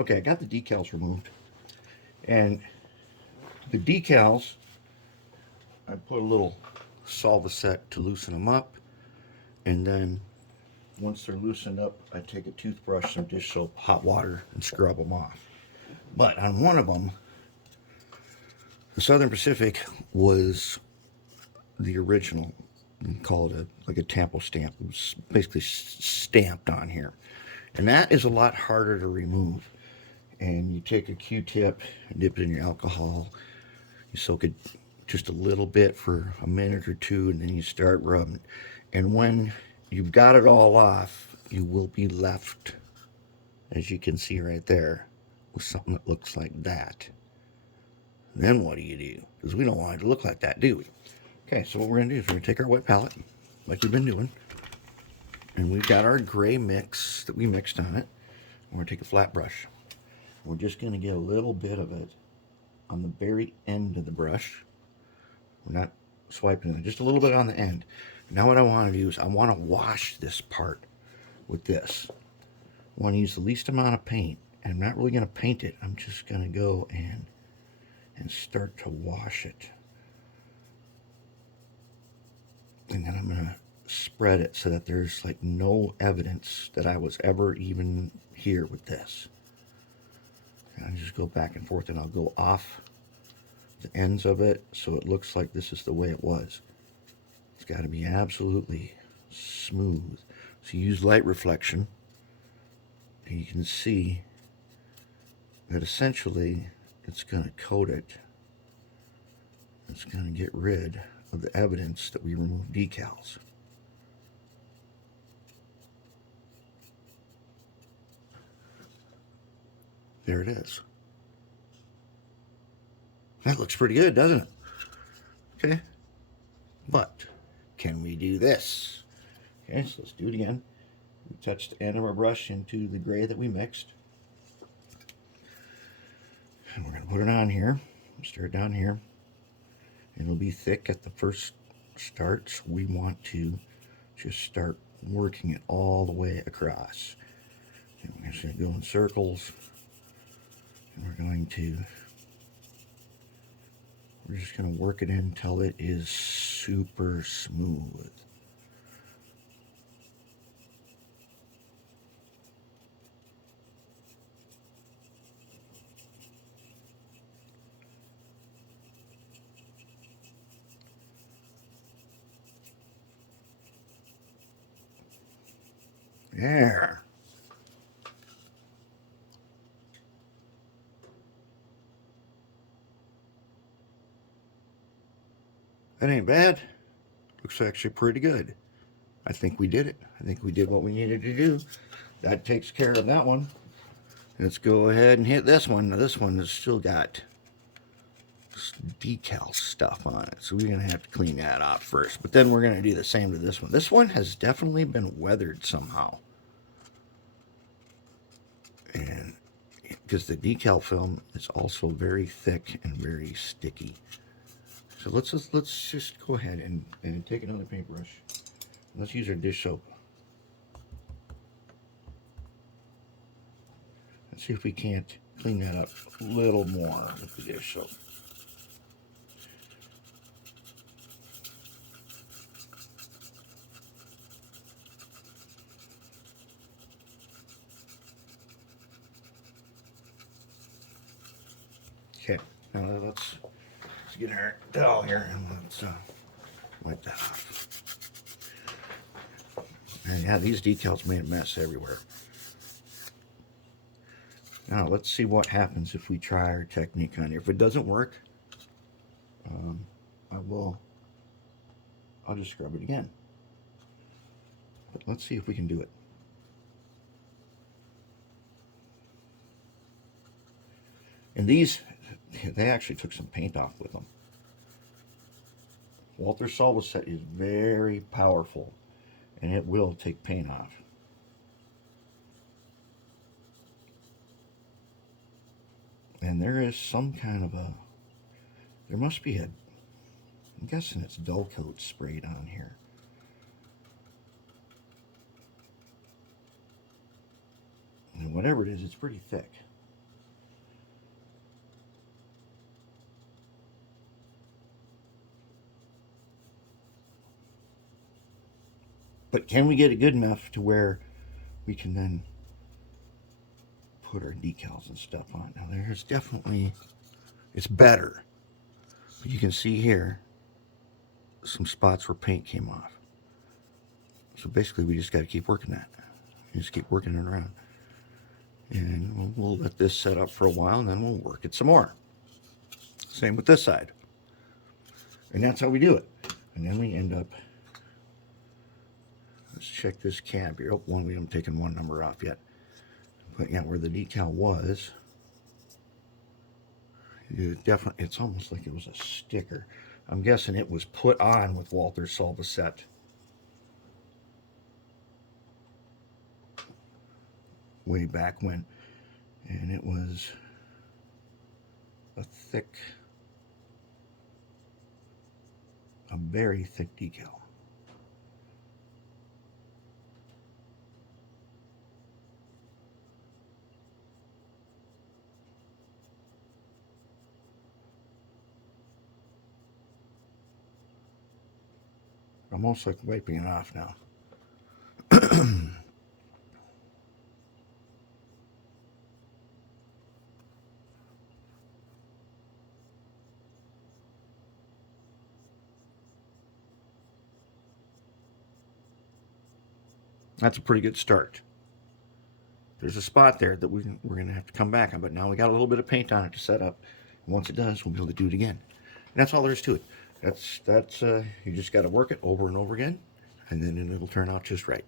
Okay, I got the decals removed. And the decals, I put a little Solvaset to loosen them up. And then once they're loosened up, I take a toothbrush, some dish soap, hot water, and scrub them off. But on one of them, the Southern Pacific was the original. You can call it like a tampo stamp. It was basically stamped on here. And that is a lot harder to remove. And you take a Q-tip and dip it in your alcohol. You soak it just a little bit for a minute or two, and then you start rubbing. And when you've got it all off, you will be left, as you can see right there, with something that looks like that. Then what do? Because we don't want it to look like that, do we? Okay, so what we're going to do is we're going to take our wet palette, like we've been doing, and we've got our gray mix that we mixed on it. We're going to take a flat brush. We're just going to get a little bit of it on the very end of the brush. We're not swiping it, just a little bit on the end. Now what I want to do is I want to wash this part with this. I want to use the least amount of paint, and I'm not really going to paint it. I'm just going to go and start to wash it. And then I'm going to spread it so that there's like no evidence that I was ever even here with this. And I just go back and forth, and I'll go off the ends of it so it looks like this is the way it was. It's got to be absolutely smooth. So you use light reflection, and you can see that essentially it's going to coat it. It's going to get rid of the evidence that we removed decals. There it is. That looks pretty good, doesn't it? Okay. But can we do this? Okay, so let's do it again. We touch the end of our brush into the gray that we mixed. And we're going to put it on here. Stir it down here. And it'll be thick at the first start. So we want to just start working it all the way across. And we're just going to go in circles. And we're just going to work it in until it is super smooth. There. That ain't bad. Looks actually pretty good. I think we did it. I think we did what we needed to do. That takes care of that one. Let's go ahead and hit this one. Now this one has still got decal stuff on it, so we're going to have to clean that off first. But then we're going to do the same to this one. This one has definitely been weathered somehow. And because the decal film is also very thick and very sticky. So let's just go ahead and take another paintbrush. Let's use our dish soap. Let's see if we can't clean that up a little more with the dish soap. Okay, now let's get our towel here and let's wipe that off. And yeah, these decals made a mess everywhere. Now let's see what happens if we try our technique on here. If it doesn't work, I'll just scrub it again. But let's see if we can do it. And these, they actually took some paint off with them. Walther Solvaset is very powerful, and it will take paint off. And there is some kind of a, there must be I'm guessing it's dull coat sprayed on here. And whatever it is, it's pretty thick. But can we get it good enough to where we can then put our decals and stuff on? Now there's definitely, it's better. But you can see here some spots where paint came off. So basically we just got to keep working that. Just keep working it around. And we'll let this set up for a while, and then we'll work it some more. Same with this side. And that's how we do it. And then we end up, let's check this cab here. Oh, we haven't taken one number off yet. But yeah, where the decal was, definitely, it's almost like it was a sticker. I'm guessing it was put on with Walther Solvaset way back when. And it was a very thick decal. I'm almost like wiping it off now. That's a pretty good start. There's a spot there that we're going to have to come back on, but now we got a little bit of paint on it to set up. And once it does, we'll be able to do it again. And that's all there is to it. That's you just got to work it over and over again, and then it'll turn out just right.